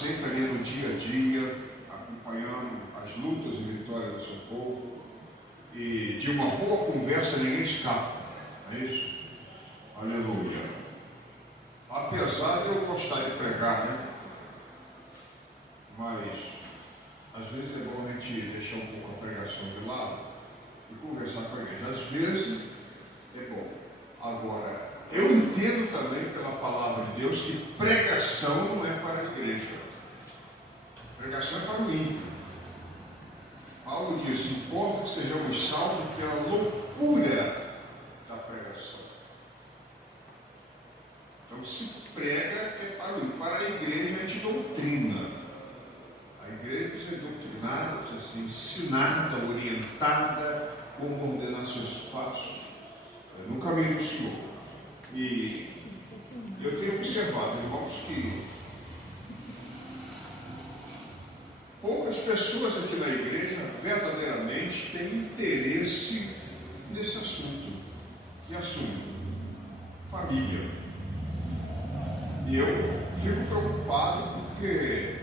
sempre ali no dia a dia, acompanhando as lutas e vitórias do seu povo. E de uma boa conversa ninguém escapa, não é isso? Aleluia. Apesar de eu gostar de pregar, né? Mas às vezes é bom a gente deixar um pouco a pregação de lado e conversar com a igreja. Às vezes é bom. Agora, eu entendo também pela palavra de Deus que pregação não é para a igreja. Pregação é para o ímpio. Paulo diz: importa que sejamos salvos pela loucura da pregação. Então, se prega é para o ímpio. Para a igreja é de doutrina. A igreja precisa ser doutrinada, precisa ser ensinada, orientada, como ordenar seus passos no caminho do Senhor. E eu tenho observado, irmãos, que poucas pessoas aqui na igreja verdadeiramente têm interesse nesse assunto. Que assunto? Família. E eu fico preocupado porque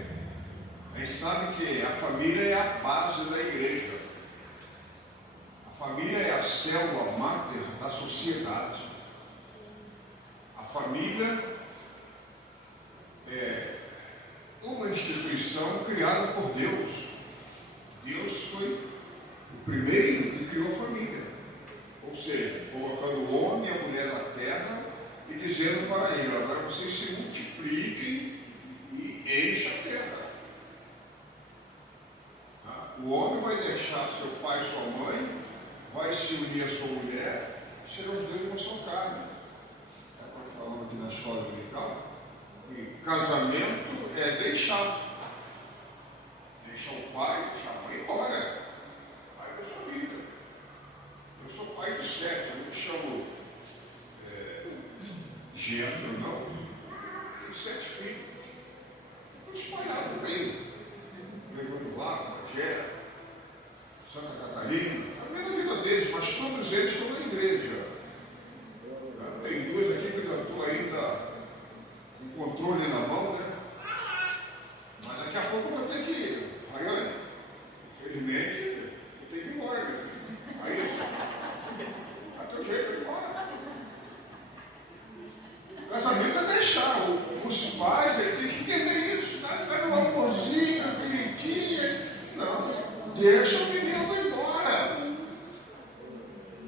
a gente sabe que a família é a base da igreja. A família é a célula máter da sociedade. A família é uma instituição criada por Deus. Deus foi o primeiro que criou a família. Ou seja, colocando o homem e a mulher na terra e dizendo para ele: agora vocês se multipliquem e enchem a terra. O homem vai deixar seu pai e sua mãe, vai se unir à sua mulher, serão os dois uma só carne. Quando falamos aqui na escola dominical, casamento é deixar. Deixar o pai, deixar a mãe embora. Pai da sua vida. Eu sou pai de 7, eu não me chamo gênero, não. Tenho 7 filhos. Estou espalhado no meio. Vergonha do Lago, Magé, Santa Catarina, a mesma vida deles, mas todos eles estão na igreja. Tem 2 aqui que eu estou ainda com controle na mão, né? Mas daqui a pouco eu vou ter que ir. Rayane, infelizmente, eu tenho que ir embora, meu filho. Aí, até o jeito de ir embora. O casamento é deixar. Os pais, ele tem que entender isso, tá? Ficar no amorzinho, queridinha. Não, deixa o menino ir embora.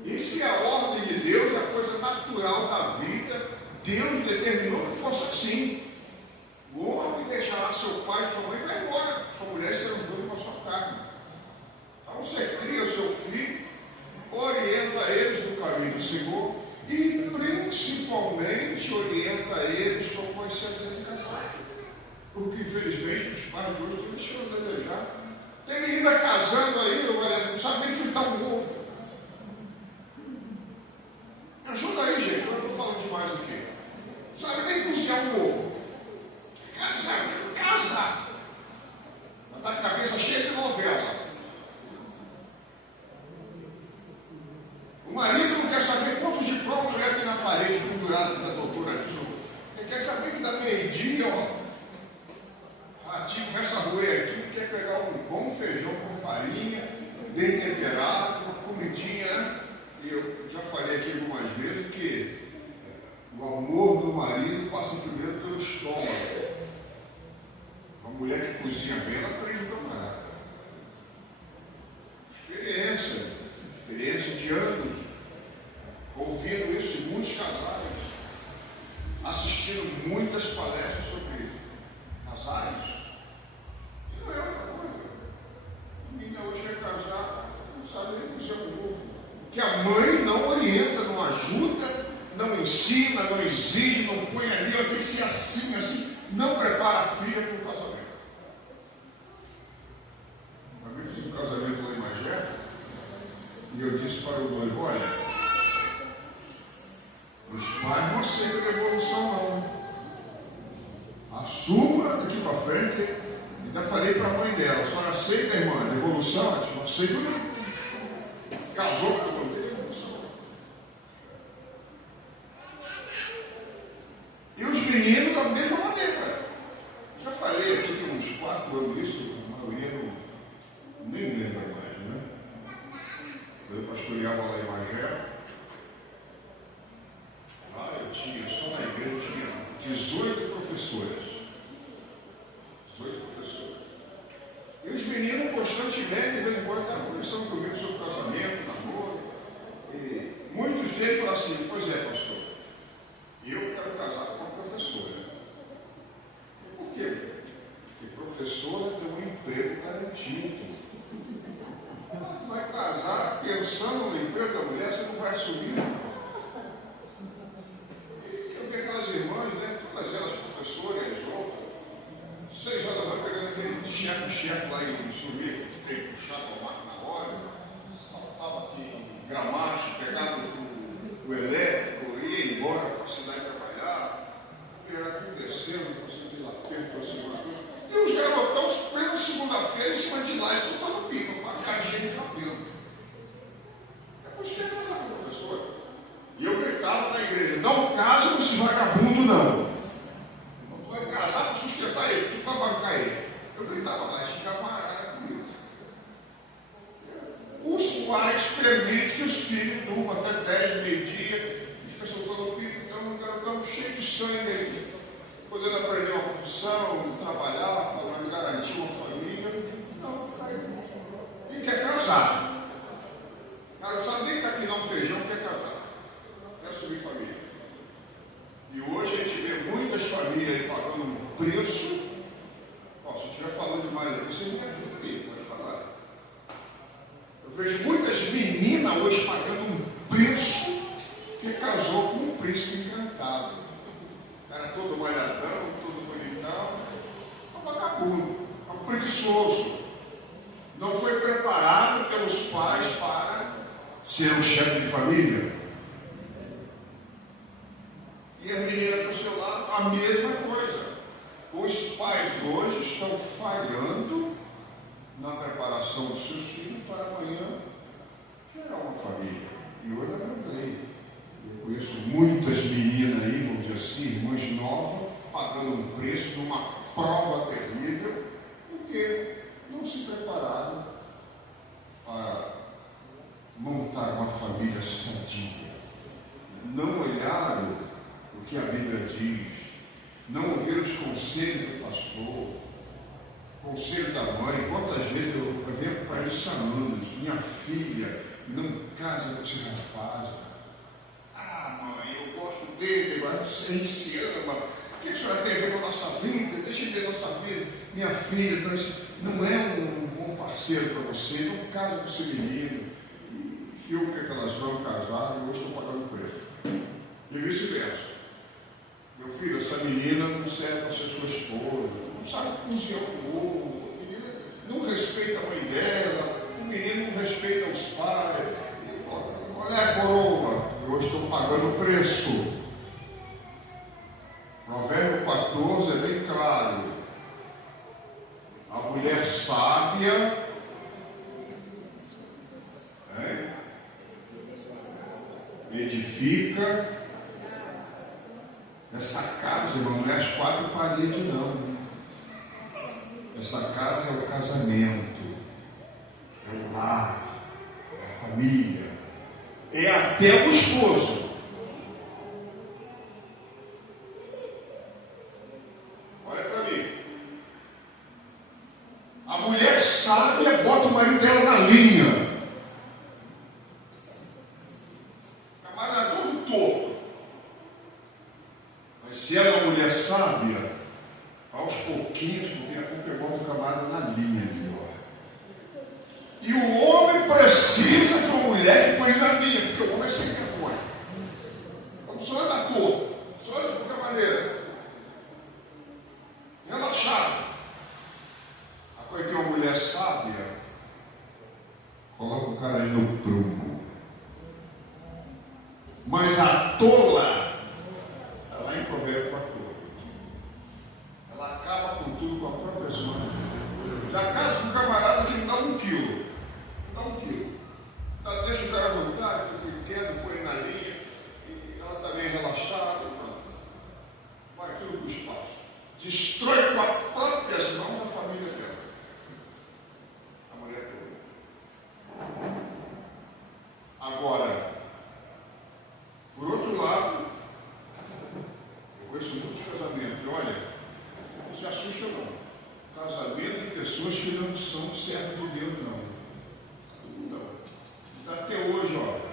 Isso é a ordem de Deus, é a coisa natural da vida. Deus determinou que fosse assim. O homem deixará seu pai e sua mãe e vai embora. Sua mulher será os dois com a sua carne. Então você cria o seu filho, orienta eles no caminho do Senhor e principalmente orienta eles como vai ser a vida de casar. Porque infelizmente os pais de hoje estão deixando a desejar. Tem menina casando aí, não sabe nem fritar um ovo. Me ajuda aí, gente, eu não estou falando demais aqui. Não sabe nem cozinhar um ovo. Casar. Está com a cabeça cheia de novela. O marido não quer saber quantos diplomas a mulher tem na parede pendurados da doutora aqui. Ele quer saber que dá meio-dia, ó. Ratinho começa a roer aqui, quer pegar um bom feijão com farinha, bem temperado, uma comidinha, né? E eu já falei aqui algumas vezes que o amor do marido passa primeiro pelo estômago. Uma mulher que cozinha bem, ela aprende o camarada. Experiência de anos, ouvindo isso em muitos casais, assistindo muitas palestras sobre casais. E não é outra coisa. A menina hoje quer casar, não sabe nem cozinhar um ovo. Que a mãe não orienta, não ajuda, não ensina, não exige, não põe ali, tem que ser assim, assim, não prepara a filha para o casamento. Uma vez fiz um casamento lá em Magé, e eu disse para o noivo: olha, os pais não aceitam a devolução, não. Assuma daqui para frente. Ainda falei para a mãe dela: a senhora aceita, irmã, a devolução? Eu disse: não aceito, não. Casou, mas não tem devolução. E os meninos da mesma maneira. Já falei aqui que quando isso, a maioria nem lembra mais, né? Eu pastoreava lá em Magé. Lá eu tinha, só na igreja, tinha 18 professoras. 18 professoras. E os meninos constantemente, de vez em quando, estavam conversando comigo sobre casamento, namoro. E muitos deles falaram assim: pois é, pastor, eu quero casar com uma professora. E por quê? Porque professora tem um emprego garantido. Vai casar pensando no emprego da mulher, você não vai assumir, não. E eu vi aquelas irmãs, né, todas elas professoras e as outras, 6 horas da manhã pegando aquele chefe lá em Sumir, que tem que puxar com a máquina na hora, saltava aqui em Gramacho, pegava o elétrico, ia embora para a cidade trabalhar, era acontecendo, conseguia lá perto para cima. E os garotões, pela segunda-feira, em cima de lá, e soltando pipa, com a caixinha de cabelo. Depois que era lá, professor. E eu gritava na igreja: não casa com esse vagabundo, não. Tu vai casar para sustentar ele, tu vai bancar ele. Eu gritava lá, esse camarada comigo. Os pais permitem que os filhos durmam até 10, meio-dia, e fica soltando pipa, então um garotão cheio de sangue aí, podendo aprender uma profissão, trabalhar, para garantir uma família. Não, e quer casar. Cara, sabe nem que está aqui não feijão, quer casar. Quer assumir família. E hoje a gente vê muitas famílias aí pagando um preço. Ó, se eu estiver falando demais aqui, você me ajuda aí, pode falar. Eu vejo muitas meninas hoje pagando um preço que casou com um príncipe encantado. Era todo malhadão, todo bonitão, um vagabundo, um preguiçoso. Não foi preparado pelos pais para ser um chefe de família. E a menina do seu lado, a mesma coisa. Os pais hoje estão falhando na preparação dos seus filhos para amanhã gerar uma família. E hoje eu lembrei. Eu conheço muitas meninas aí, vamos dizer assim, irmãs novas, pagando um preço numa prova terrível, porque não se prepararam para montar uma família sadia. Não olharam o que a Bíblia diz, não ouviram os conselhos do pastor, conselho da mãe. Quantas vezes eu venho para isso há anos: minha filha, não casa com esse rapaz. Ah, mãe, eu gosto dele, mas a gente se ama. O que a senhora tem a ver com a nossa vida? Deixa eu ver a nossa vida. Minha filha, não é um bom parceiro para você, não casa com esse menino. E eu que elas vão casar e hoje estou pagando preço. E vice-versa. Meu filho, essa menina não serve para ser sua esposa, não sabe cozinhar o ovo, a menina não respeita a mãe dela, o menino não respeita os pais. Olha a coroa, eu hoje estou pagando o preço. Provérbio 14 é bem claro. A mulher sábia edifica essa casa, irmão, não é as 4 paredes, não. Essa casa é o casamento, é o lar, é a família, é até o esposo. Olha para mim. A mulher sábia bota o marido dela na linha. Camarada todo torto. Mas se ela é uma mulher sábia, aos pouquinhos, porque a culpa é igual do camarada na linha de hora. E o homem precisa de uma mulher que põe na linha, porque o homem é sem vergonha. Então só anda torto, só anda de qualquer maneira. Relaxado. Agora tem uma mulher sábia, coloca o cara aí no prumo. Mas a tola, está lá em Provérbio 14. Ela acaba com tudo com a própria zona. Já casa com um camarada que não dá 1 quilo. Dá 1 quilo. Ela deixa o cara à vontade, fica quieto, põe na linha, e ela está bem relaxada, pronto. Vai tudo para o espaço. Destrói com as próprias mãos a família dela. assusta não. Casamento de pessoas que não são servos de Deus, não. Não. Está até hoje, ó.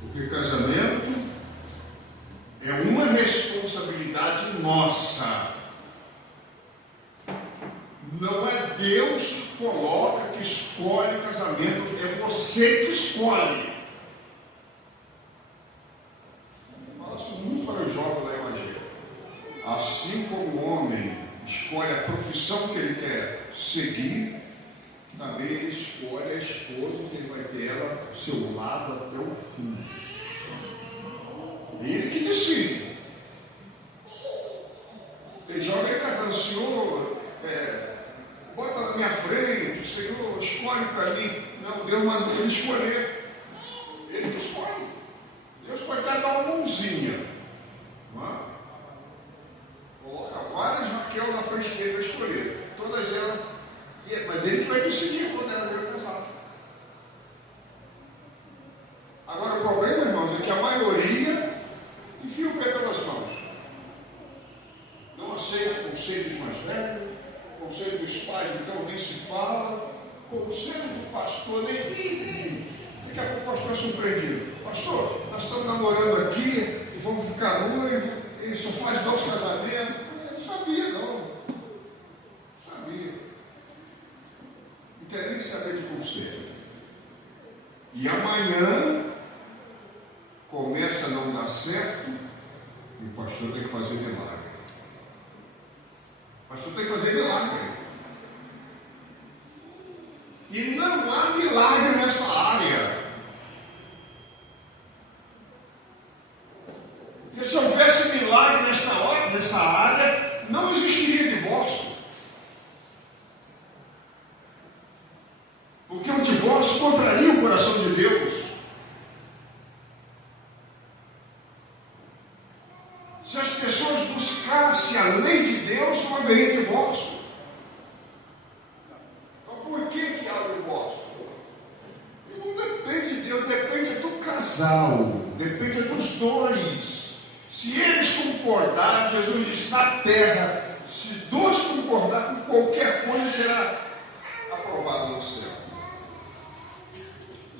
Porque casamento é uma responsabilidade nossa. Não é Deus que coloca, que escolhe casamento, é você que escolhe. Fala isso muito para os jovens da Evangelho. Assim como o homem escolhe a profissão que ele quer seguir, também ele escolhe a esposa que ele vai ter ela ao seu lado até o fim. Ele que decide. Tem jovem casando, Senhor, bota na minha frente, Senhor, escolhe para mim. Não, Deus mandou ele escolher. Ele que escolhe. Deus pode até dar uma mãozinha. Não é? Coloca várias Raquel na frente dele para escolher. Todas elas. Mas ele que vai decidir quando ela vai casar. Agora o problema, irmãos, é que a maioria enfia o pé pelas mãos. Não aceita conselho dos mais velhos, conselho dos pais, então nem se fala, conselho do pastor, nem. Daqui a pouco o pastor é surpreendido. Pastor, nós estamos namorando aqui e vamos ficar noivo, e só faz 2 casamentos. Eu não sabia, não. Sabia. Não quer nem saber de conselho. E amanhã começa a não dar certo e o pastor tem que fazer milagre. O pastor tem que fazer milagre. E não há milagre nessa área. Porque se houvesse milagre nessa área, não existiria divórcio. Porque o divórcio contraria o coração de Deus. Se as pessoas buscassem a lei de Deus, não haveria divórcio. Então por que há o divórcio? Não depende de Deus, depende do casal, depende dos dois. Se eles concordarem, Jesus disse, na terra, se 2 concordarem com qualquer coisa, será aprovado no céu.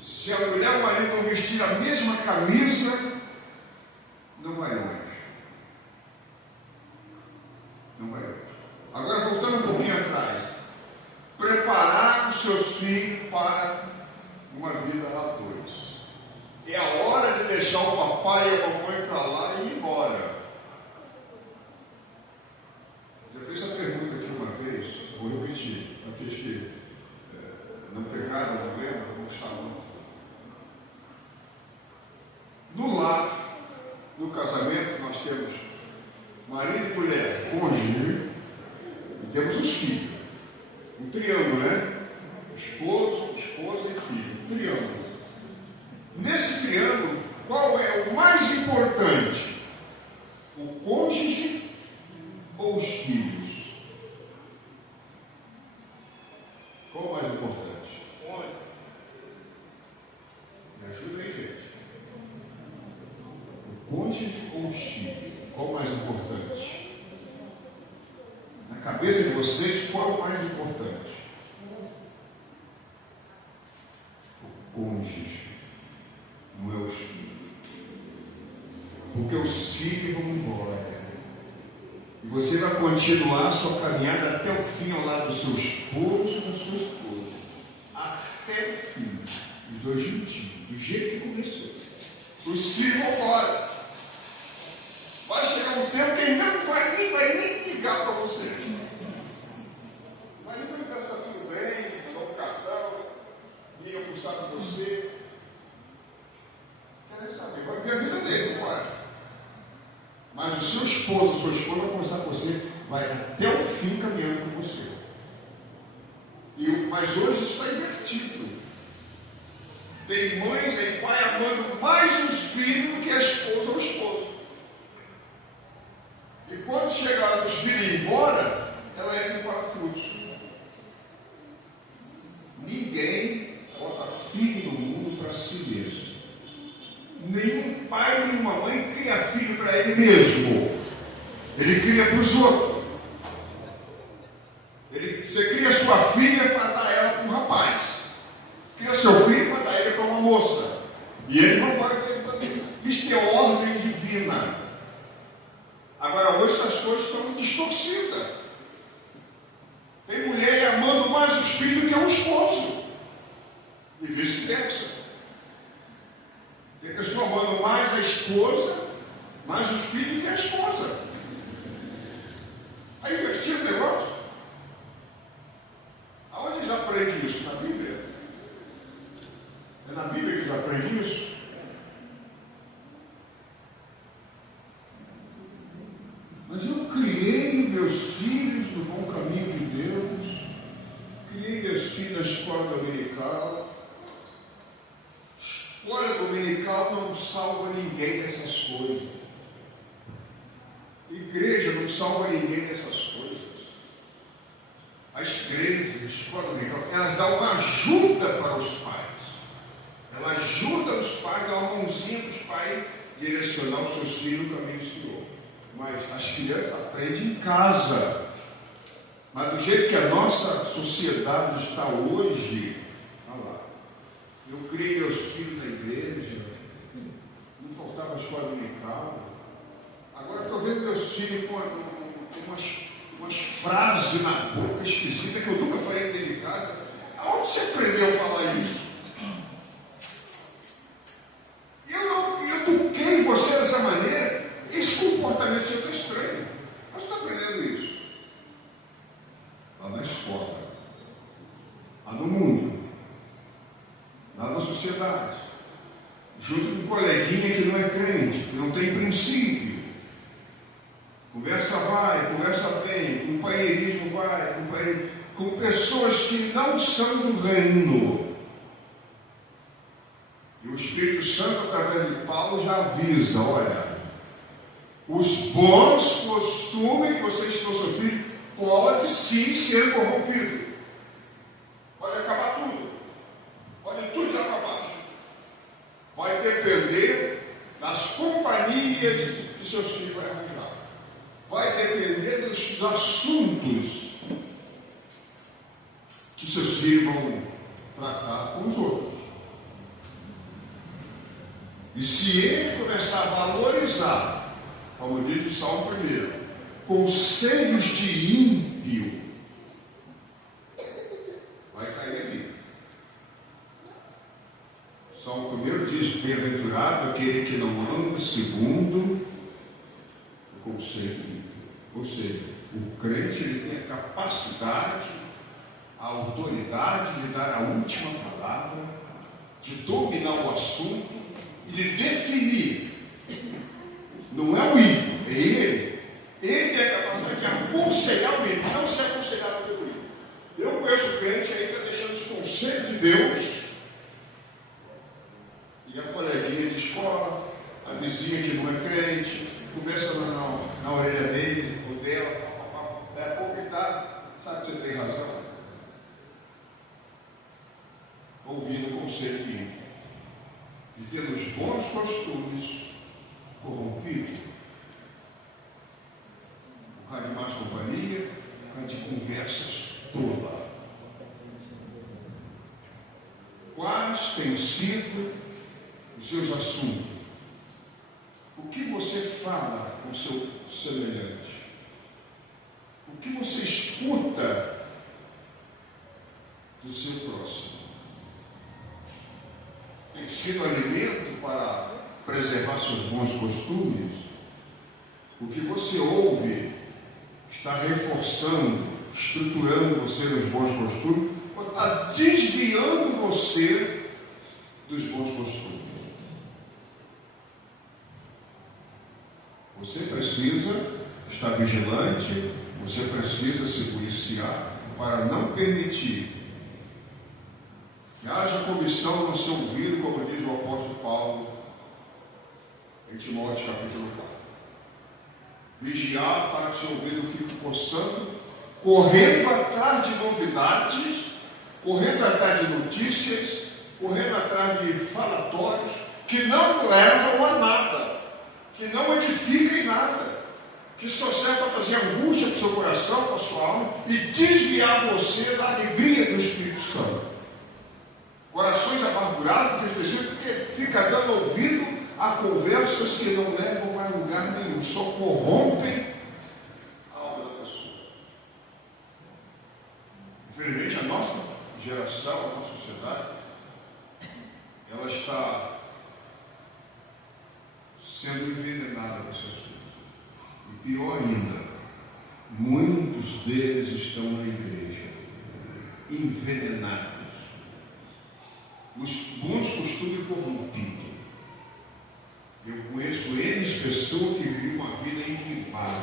Se a mulher e o marido não vestir a mesma camisa, não vai longe. Não vai longe. Agora, voltando um pouquinho atrás. Preparar os seus filhos para uma vida a 2. É a hora de deixar o papai e a mamãe para lá e ir embora. Já fiz essa pergunta aqui uma vez, vou repetir, para aqueles que não pegaram, não lembram, vamos chamar. No lar, no casamento, nós temos marido e mulher, cônjuge, e temos os filhos. Um triângulo, né? Esposo, esposa e filho. Um triângulo. Nesse triângulo, qual é o mais importante? O cônjuge ou os filhos? Qual é o mais importante? Me ajuda aí, gente. O cônjuge ou os filhos? Qual é o mais importante? Na cabeça de vocês, qual é o mais importante? O cônjuge. Não é os filhos. Porque os filhos vão embora. E você vai continuar a sua caminhada até o fim ao lado do seu esposo e da sua esposa. Até o fim. Os 2 juntinhos. Do jeito que começou. Os filhos vão embora. Vai chegar um tempo que ele não vai nem ligar para você. Vai nem perguntar se está tudo bem, vamos casar, liga para o saco de você. Quer saber, vai ver a vida dele, não vai. Mas o seu esposo, sua esposa vai conversar com você, vai até o fim caminhando com você. Mas hoje isso está invertido. Tem mães e pai amando mais os filhos do que a esposa ou o esposo. E quando chegar os filhos ir embora, ela entra para fluxo. Ninguém bota filho no mundo para si mesmo. Nenhum pai, nenhuma mãe cria filho para ele mesmo. Ele cria para os outros. Você cria sua filha para dar ela para um rapaz. Cria seu filho para dar ele para uma moça. E ele não pode ter família. Isso é ordem divina. Agora, hoje essas coisas estão distorcidas. Tem mulher amando mais os filhos do que o esposo. E vice-versa. Tem pessoa amando mais a esposa, mais os filhos do que a esposa. Aí invertido o negócio. Aonde eles aprendem isso? Na Bíblia? É na Bíblia que eles aprendem isso? Mas eu criei meus filhos no bom caminho de Deus, criei meus filhos na escola dominical. Escola dominical não salva ninguém dessas coisas. Igreja não salva ninguém dessas coisas. As igrejas, a escola dominical, elas dão uma ajuda para os pais. Elas ajudam os pais, dão uma mãozinha para os pais direcionar os seus filhos no caminho do Senhor. Mas as crianças aprendem em casa. Mas do jeito que a nossa sociedade está hoje, olha lá, eu criei meus filhos na igreja, não faltava escola dominical. Agora estou vendo meus filhos com umas frases na boca esquisitas que eu nunca falei dentro de casa. Aonde você aprendeu a falar isso? Eu eduquei você dessa maneira. Esse comportamento seu é estranho. Mas você está aprendendo isso? Lá na escola, lá no mundo, lá na sociedade, junto com um coleguinha que não é crente, que não tem princípio. Conversa vai, conversa vem, companheirismo vai, com pessoas que não são do reino. E o Espírito Santo, através de Paulo, já avisa, olha, os bons costumes que vocês estão sofrendo pode sim ser corrompido. Pode acabar tudo. Pode tudo ir para baixo. Vai depender das companhias que seus filhos vão arranjar. Vai depender dos assuntos que seus filhos vão tratar com os outros. E se ele começar a valorizar, como diz o Salmo 1, conselhos de ímpio, vai cair ali. O Salmo 1 diz: bem-aventurado aquele que não anda segundo o conselho de ímpio. Ou seja, o crente ele tem a capacidade, a autoridade de dar a última palavra, de dominar o assunto e de definir. Não é o ímpio, é ele. Ele tem a capacidade de aconselhar o ímpio, não ser aconselhado pelo ímpio. Eu conheço crente aí que está deixando os conselhos de Deus, e a coleguinha de escola, a vizinha que não é crente, conversa na orelha dele, ou dela, daqui a pouco ele está, sabe que você tem razão? Ouvindo o conselho de ímpio. E tendo os bons costumes corrompidos. Por causa de mais companhia, por causa de conversas tolas. Quais têm sido os seus assuntos? O que você fala com o seu semelhante? O que você escuta do seu próximo? Tem sido alimento para preservar seus bons costumes? O que você ouve está reforçando, estruturando você nos bons costumes, ou está desviando você dos bons costumes? Você precisa estar vigilante, você precisa se policiar para não permitir que haja comissão no seu ouvido, como diz o apóstolo Paulo em Timóteo capítulo 4. Vigiar para que seu ouvido fique coçando, correndo atrás de novidades, correndo atrás de notícias, correndo atrás de falatórios que não levam a nada, que não edificam em nada. que só serve para trazer angústia para o seu coração, para a sua alma e desviar você da alegria do Espírito Santo. Corações amargurados, entristecidos, porque fica dando ouvido a conversas que não levam a lugar nenhum, só corrompem a alma da pessoa. Infelizmente, a nossa geração, a nossa sociedade, ela está sendo envenenada dessas coisas. E pior ainda, muitos deles estão na igreja, envenenados. Os bons costumes corrompidos. Eu conheço N pessoas que viviam uma vida equilibrada.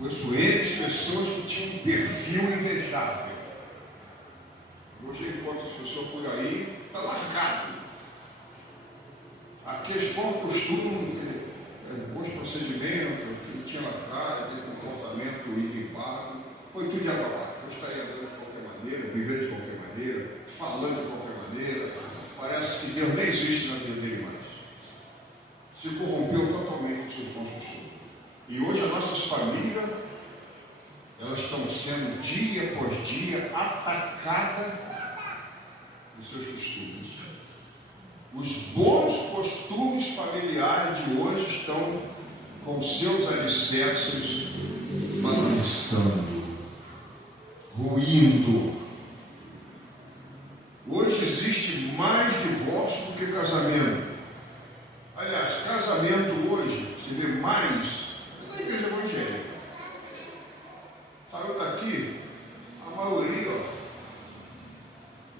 Eu conheço N pessoas que tinham um perfil invejável. Hoje eu encontro as pessoas por aí, está largado. Aqui os bons costumes, bons procedimentos, que tinha lá atrás, aquele comportamento equilibrado, foi tudo de abaixo. Eu estaria andando de qualquer maneira, vivendo de qualquer maneira, falando de qualquer maneira. Parece que Deus nem existe na vida dele mais. Se corrompeu totalmente os seus bons costumes. E hoje as nossas famílias, elas estão sendo dia após dia atacadas nos seus costumes. Os bons costumes familiares de hoje estão com seus alicerces balançando, ruindo. Hoje existe mais divórcio do que casamento. Aliás, casamento hoje se vê mais na igreja evangélica. Saiu daqui, a maioria,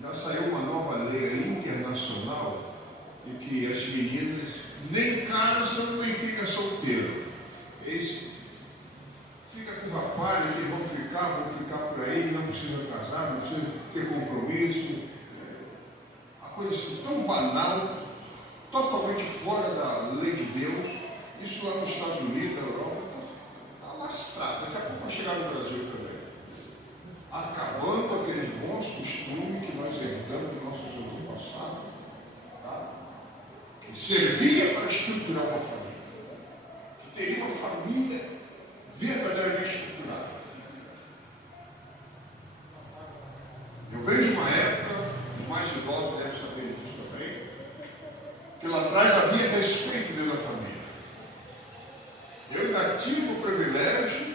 já saiu uma nova lei internacional em que as meninas nem casam nem ficam solteiras. Eles ficam com o rapaz, que vão ficar por aí, não precisa casar, não precisa ter compromisso. A coisa assim, tão banal, totalmente fora da lei de Deus. Isso lá nos Estados Unidos, na Europa, está lastrado. Daqui a pouco vai chegar no Brasil também. Acabando aqueles bons costumes que nós herdamos do nosso antepassados, tá? Que servia para estruturar uma família, que teria uma família verdadeiramente estruturada. Eu venho de uma época, os mais idosos devem saber disso também, que lá atrás havia respeito dentro da família. Eu ainda tive o privilégio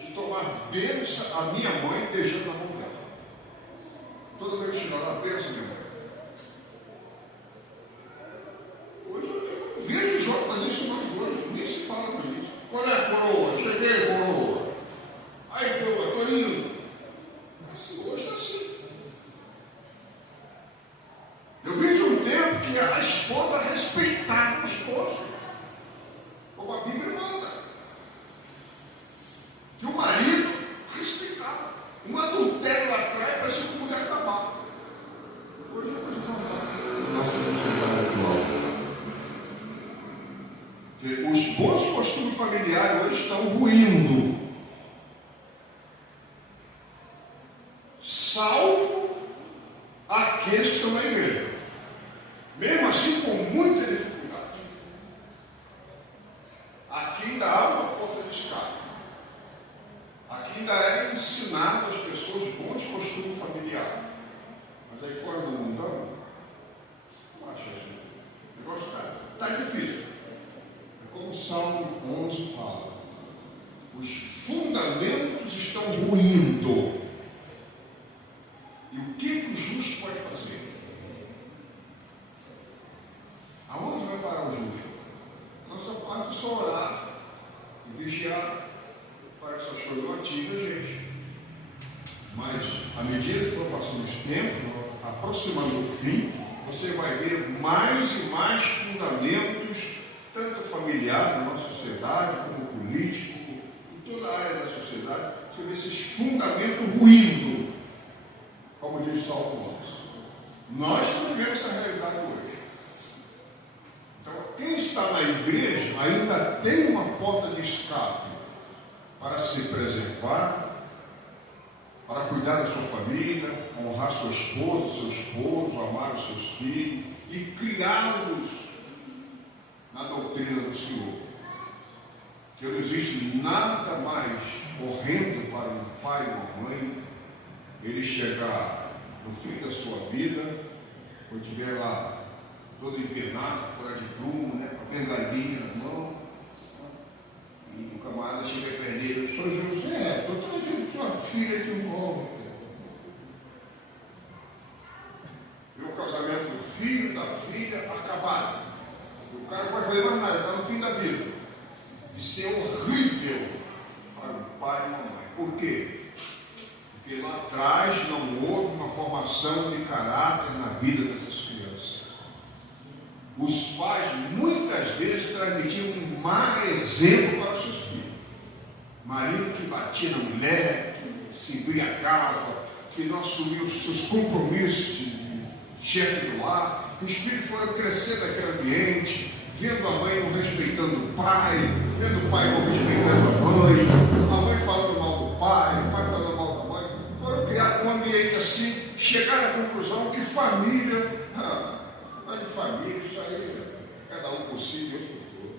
de tomar bênção a minha mãe beijando a mão dela. Toda vez que chegava lá, bênção, minha mãe. Hoje eu não vejo jovem fazer isso mais hoje, nem se fala com isso. Qual é a coroa? Cheguei, coroa. Aí, coroa, estou indo. Mas hoje está assim. Eu vim de um tempo que a esposa respeitava o esposo, como a Bíblia manda. Que o marido respeitava. Um adultério lá atrás parecia que a mulher acabava. Hoje não pode acabar. Nossa sociedade atual. Os bons costumes familiares hoje estão ruindo. Salvo aqueles que estão na igreja. Mesmo assim, com muita dificuldade. Aqui ainda há uma porta de escape. Aqui ainda é ensinado às pessoas bons costumes familiares. Mas aí fora do mundão, não acha gente. O negócio está difícil. É como o Salmo 11 fala. Os fundamentos estão ruindo. E o que o justo pode fazer? Aonde vai parar o justo? Nossa parte é só orar e vigiar para que essas coisas não atingam a gente. Mas, à medida que for passando os tempos, aproximando do fim, você vai ver mais e mais fundamentos, tanto familiar na nossa sociedade, como político, em toda a área da sociedade, você vê esses fundamentos ruindo, como diz Salmo 11. Nós não vivemos essa realidade hoje. Então, quem está na igreja ainda tem uma porta de escape para se preservar, para cuidar da sua família, honrar sua esposa, seu esposo, amar os seus filhos e criá-los na doutrina do Senhor. que não existe nada mais horrendo para um pai e uma mãe ele chegar no fim da sua vida, quando estiver lá todo empenado, fora de prumo, né, com a bengalinha na mão, e o camarada chega perto dele, Sr. José, estou trazendo sua filha de volta. E o casamento do filho, da filha, acabado. O cara não pode fazer mais nada, está no fim da vida. Isso é horrível para o pai e a mãe. Por quê? Porque lá atrás não houve uma formação de caráter na vida dessas crianças. Os pais muitas vezes transmitiam um mau exemplo para os seus filhos. Marido que batia na mulher, que se embriagava, que não assumia os seus compromissos de chefe do lar. Os filhos foram crescer naquele ambiente, vendo a mãe não respeitando o pai, vendo o pai não respeitando a mãe falando mal do pai, o pai falando mal da mãe. Foram criar um ambiente assim, chegaram à conclusão que família, de família, isso aí, cada um por si, Deus por todo.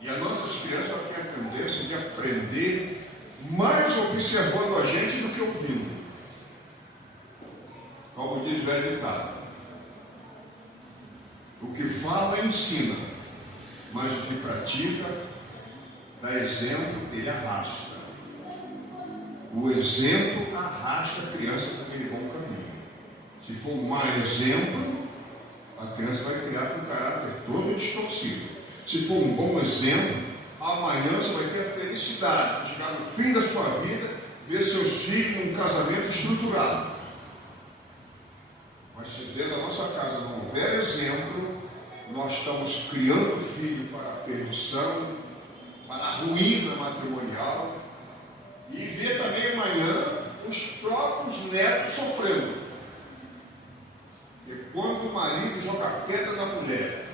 E as nossas crianças têm a tendência de aprender mais observando a gente do que ouvindo. Como diz o velho ditado, o que fala ensina, mas o que pratica dá exemplo, ele arrasta. O exemplo arrasta a criança para aquele bom caminho. Se for um mau exemplo, a criança vai criar com um caráter todo distorcido. Se for um bom exemplo, amanhã você vai ter a felicidade de chegar no fim da sua vida, ver seus filhos num casamento estruturado. Mas se dentro da nossa casa não houver exemplo, nós estamos criando filho para a perdição, para a ruína matrimonial, e ver também amanhã os próprios netos sofrendo. E quando o marido joga pedra na mulher,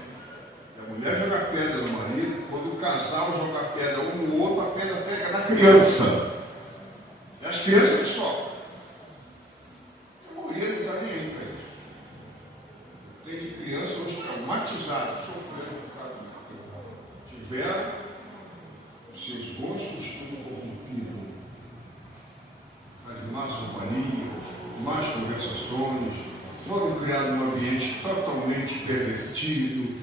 e a mulher joga pedra no marido, quando o casal joga pedra um no outro, a pedra pega na criança. E as crianças que sofrem. A maioria não dá nem aí para isso. Tem de crianças hoje traumatizadas, sofrendo por causa do que tiveram os seus bons costumes corrompidos, as más companhias, más conversações, foram criados num ambiente totalmente pervertido,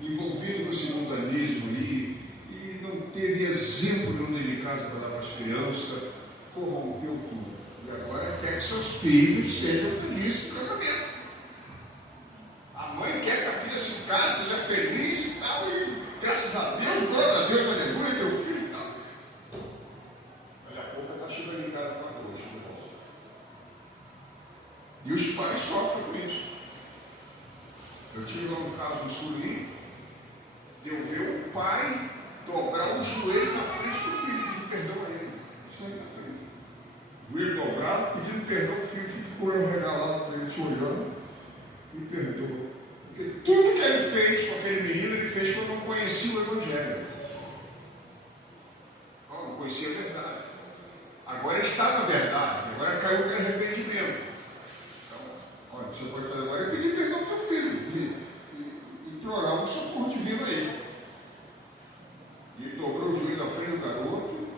envolvido com esse mundanismo aí, e não teve exemplo dentro de casa para dar para as crianças, corrompeu tudo. E agora quer que seus filhos sejam felizes no casamento. A mãe quer que a filha se case, seja feliz e tal, e graças a Deus, glória a Deus, aleluia, meu filho e tal. Olha, a pouco está chegando em casa com a trouxa. E os pais sofrem com isso. Eu tive lá um caso no Surim, de eu ver o pai dobrar o joelho na frente do filho, pedindo perdão a ele. Isso aí na frente. O joelho dobrado, pedindo perdão ao filho, o filho ficou regalado para ele, se olhando, e perdoa. Porque tudo que ele fez com aquele menino, ele fez quando não conhecia o Evangelho. Não conhecia a verdade. Agora ele está na verdade, agora caiu aquele arrependimento. Olha, você pode fazer agora é pedir perdão para o teu filho e implorar um socorro divino a ele. E ele dobrou o joelho na frente do garoto,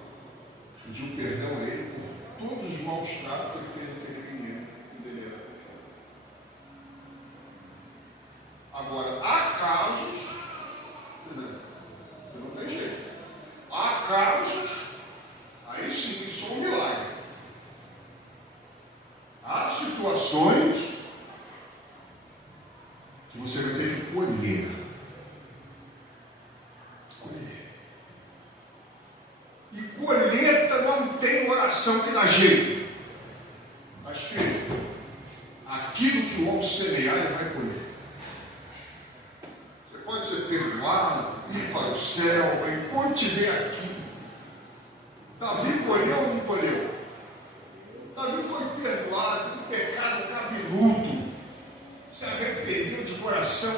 pediu perdão a ele por todos os maus tratos que ele fez naquele menino quando ele era. Agora, há casos, que não tem jeito, há casos, aí sim, isso é um milagre. Há situações que você vai ter que colher. E colheita não tem oração que dá jeito. Mas, filho, aquilo que o homem semear, ele vai colher. Você pode ser perdoado, ir para o céu, enquanto estiver aqui. Davi colheu ou não colheu? Davi foi perdoado do pecado cabeludo. Se arrependeu de coração,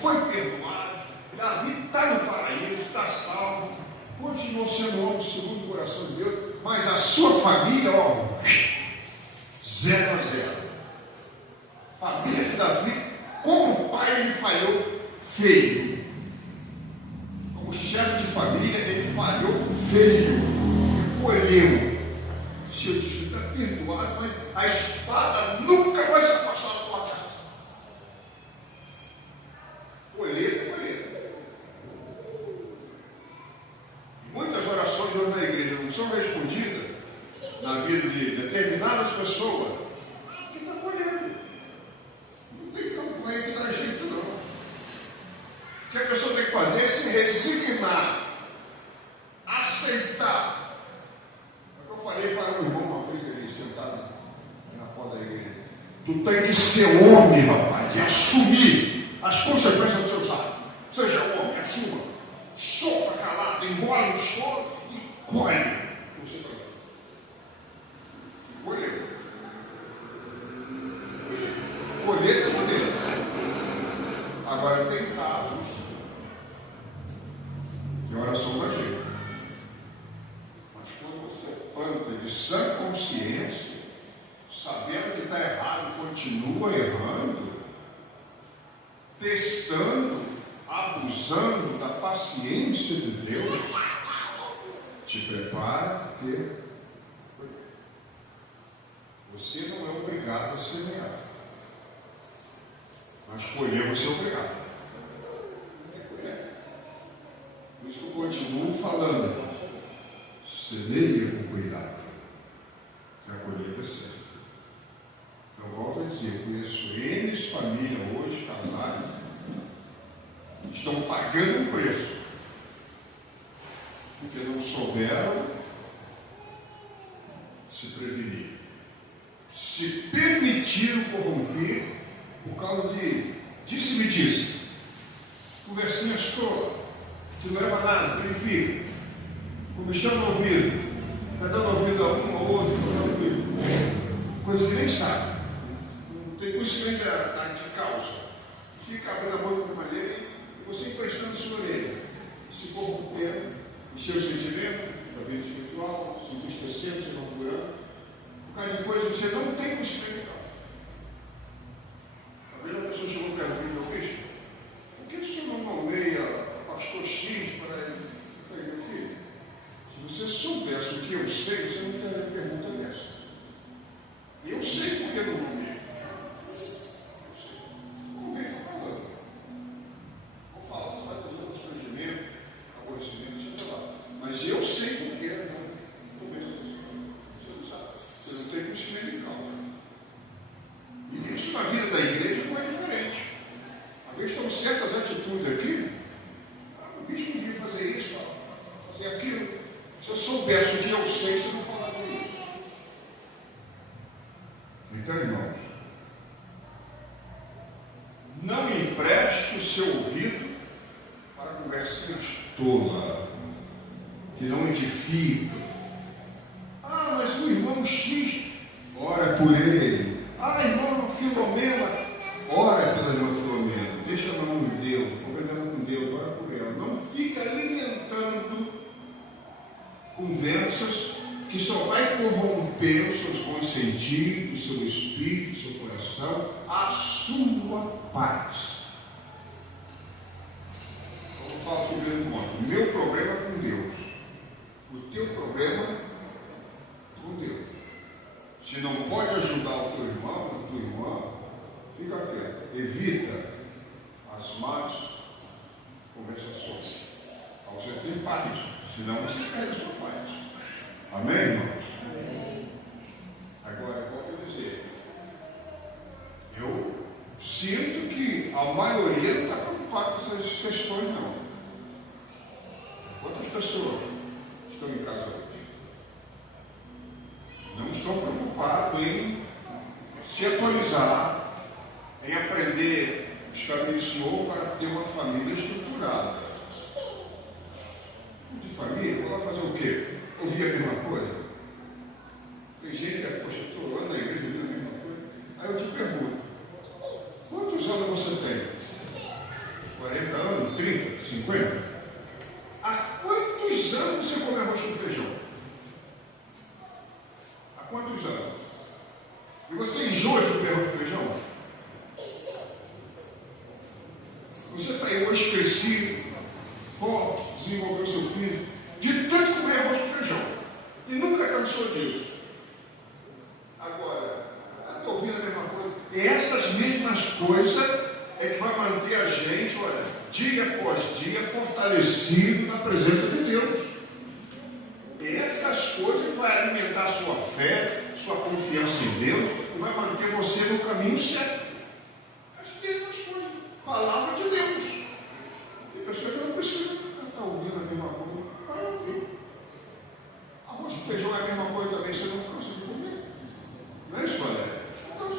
foi perdoado. Davi está no paraíso, está salvo, continuou sendo homem segundo o coração de Deus, mas a sua família, ó, 0-0. Família de Davi, como o pai, ele falhou feio. Como os chefe de família, ele falhou feio, colheu. Se eu disse, está perdoado, mas a espada nunca vai se afastar da tua casa. Colheita, colheita. Muitas orações hoje na igreja não são respondidas na vida de determinadas pessoas. Que está colhendo. Não tem campanha que dá jeito, não. O que a pessoa tem que fazer é se resignar, aceitar. É o que eu falei para o irmão uma vez, ele sentado na porta da igreja. Tu tem que ser homem, rapaz, e assumir as consequências dos seus atos. Seja homem, assuma. Sofra calado, engole o choro e colhe o que você está vendo. Colher. Colher é colher. Agora tem casos de oração mais jeito. Mas quando você planta de sã consciência, sabendo que está errado, continua errando, testando, abusando da paciência de Deus, te prepara, porque você não é obrigado a semear, mas colher você é obrigado. Por isso que eu continuo falando, semeia com cuidado, que a colheita é certa. Eu volto a dizer, conheço N famílias hoje, casadas, estão pagando o preço, porque não souberam se prevenir, se permitiram corromper por causa de disse-me-disse, conversinhas tolas, que não leva a nada, verifica, comichão no ouvido, está dando ouvido a um ou outro, está dando ouvido, coisa que nem sabe, não tem conhecimento de causa, fica abrindo a boca de maneira e você emprestando sua orelha, se corrompendo, os seus sentimentos, da vida espiritual, se entristecendo, se murmurando, por causa de coisas que você não tem conhecimento de causa. A vez a pessoa chegou perto de mim, meu bicho, por que o senhor não nomeia pastor X para ele? Eu falei, meu filho, se você soubesse o que eu sei, você não teria pergunta dessa. Eu sei porque não nomeio. Eu sei. Como vem falando? Vou falar, você vai fazer um constrangimento, aborrecimento, sei lá. Mas eu sei porque não nomeio. Você não sabe. Você não tem conhecimento de causa. E isso na vida da igreja não é diferente. Às vezes estão certas atitudes aqui, o bicho não devia fazer isso, fazer aquilo. Se eu soubesse o que eu sei, você não falaria isso. Então, irmãos, não empreste o seu ouvido para conversinhas tolas, que não edificam. Ah, mas o irmão X, ora por ele. Ah, irmão Filomena, ora pela irmã Filomena. Deixa a mão de Deus, conversando com Deus, ora por ela. Não fica alimentando conversas que só vai corromper os seus bons sentidos, o seu espírito, o seu coração, a sua paz. Eu vou falar sobre ele o meu problema é com Deus. O teu problema é com Deus. Se não pode ajudar o teu irmão, a tua irmã, fica quieto. Evita as más conversações. Para você ter paz. Senão você perde a sua paz. Amém, irmãos? Amém. Agora, eu volto a dizer. Eu sinto que a maioria não está preocupada com essas questões, não. Quantas pessoas estão em casa hoje? Não estão preocupados em se atualizar, em aprender os caminhos do Senhor para ter uma família estruturada. De família, vou lá fazer o quê? Ouvir a mesma coisa? Tem gente que é, poxa, estou lá na igreja ouvindo a mesma coisa. Aí eu te pergunto, quantos anos você tem? 40 anos? 30? 50? Há quantos anos você come arroz com feijão? Há quantos anos? E você enjoa de comer arroz com feijão? Você está aí hoje crescido, forte, desenvolveu seu filho, de tanto comer arroz com feijão. E nunca cansou disso. Agora, estou ouvindo a mesma coisa. E essas mesmas coisas é que vai manter a gente, olha, dia após dia, fortalecido na presença de Deus. E essas coisas vai alimentar a sua fé, sua confiança em Deus, e vai manter você no caminho certo. As mesmas coisas. Palavra de Deus. E pessoas que não precisam estar ouvindo a mesma coisa. Vai ouvir. Arroz com feijão é a mesma coisa também, você não cansa de comer. Não é isso, Valéria? Então,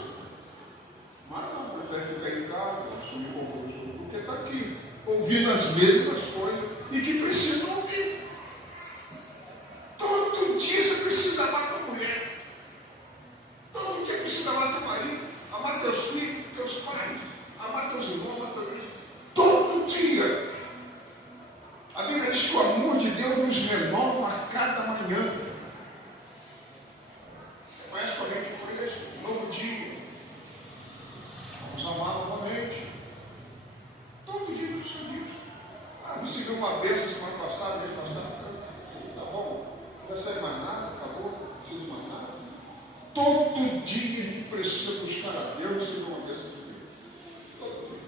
mas não, prefere ficar em casa, assumir conforto, porque está aqui, ouvindo as mesmas coisas e que precisam ouvir. Todo dia você precisa amar tua mulher. Todo dia precisa amar teu marido, amar teus filhos, teus pais, amar teus irmãos, amar teus filhos. Todo dia. A Bíblia diz que o amor de Deus nos renova a cada manhã. Conhece com a gente por isso? Um novo dia. Vamos amar novamente. Todo dia nós sabemos. Recebeu uma bênção semana passada, mês passado. Tá bom. Não vai sair mais nada, acabou. Não preciso mais nada. Todo dia a gente precisa buscar a Deus e receber uma bênção de Deus. Todo dia.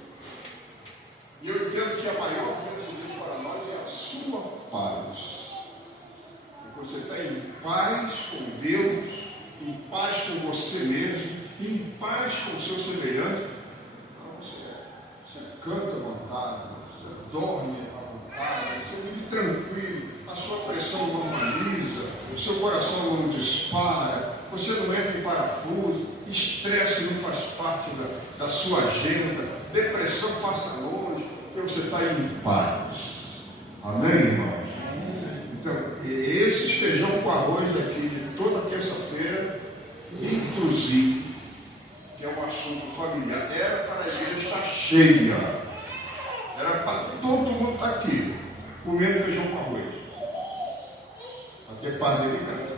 E eu entendo que a maior bênção de Deus para nós é a sua paz. Você está em paz com Deus, em paz com você mesmo, em paz com o seu semelhante. Você canta à vontade, você dorme à vontade, você vive tranquilo, a sua pressão normaliza, o seu coração não dispara, você não entra em parafuso, estresse não faz parte da sua agenda, depressão passa longe, porque você está em paz. Amém, irmãos? Então, esses feijão com arroz daqui de toda terça-feira, inclusive, que é um assunto familiar, era para a igreja estar cheia, era para todo mundo estar aqui, comendo feijão com arroz, até para dele em casa.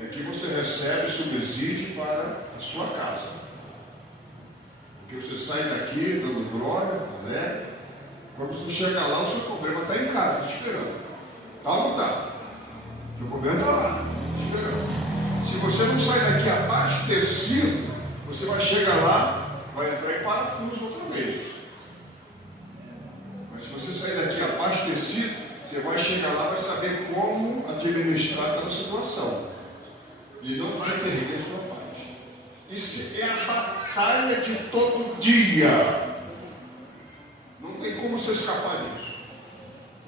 E aqui você recebe subsídio para a sua casa, porque você sai daqui dando glória, né? Quando você chegar lá, o seu problema está em casa, te esperando. Está ou não está? O seu problema está lá, te esperando. Se você não sair daqui abastecido, você vai chegar lá, vai entrar em parafuso outra vez. Mas se você sair daqui abastecido, você vai chegar lá e vai saber como administrar aquela situação. E não vai perder a sua paz. Isso é a batalha de todo dia. Não tem como você escapar disso.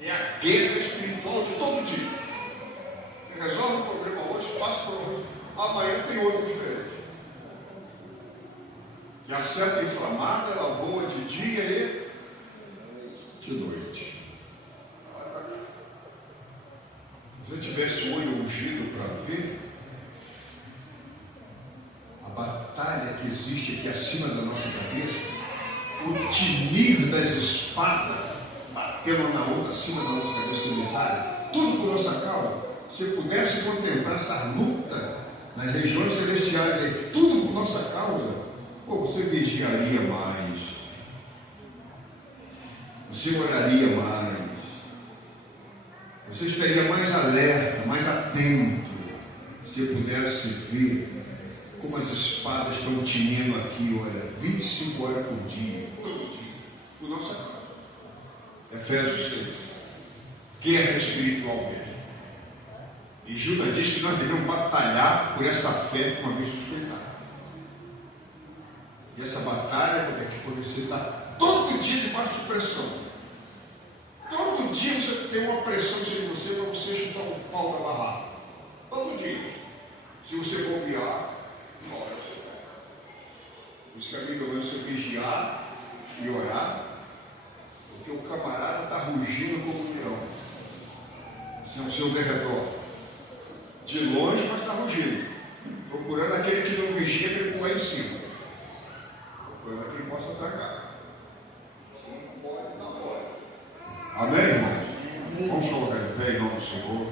É a guerra espiritual de todo dia. Você resolve um problema hoje, passa por hoje. Amanhã tem outro diferente. E a seta inflamada, ela voa de dia e de noite. Se você tivesse o olho ungido para ver a batalha que existe aqui acima da nossa cabeça, o tinir das espadas batendo na outra acima da nossa cabeça unitária, tudo por nossa causa. Se pudesse contemplar essa luta nas regiões celestiais, tudo por nossa causa, você vigiaria mais, você oraria mais, você estaria mais alerta, mais atento, se pudesse ver como as espadas estão tinindo aqui, olha, 25 horas por dia, todo dia, por nossa causa. Efésios 6. Guerra espiritual mesmo. E Judas diz que nós devemos batalhar por essa fé uma vez suspeitada. E essa batalha é quando você está todo dia debaixo de pressão. Todo dia você tem uma pressão sobre você para você chutar o pau da barraca. Todo dia. Se você bobear, uma hora você vai. Por isso que a Bíblia manda você vigiar e orar, porque o camarada está rugindo como um leão. Assim, ao seu derredor. De longe, mas está rugindo. Procurando aquele que não vigia para ele pular em cima. Procurando aquele que possa atacar. Amém, irmãos? Vamos colocar em pé em nome do Senhor.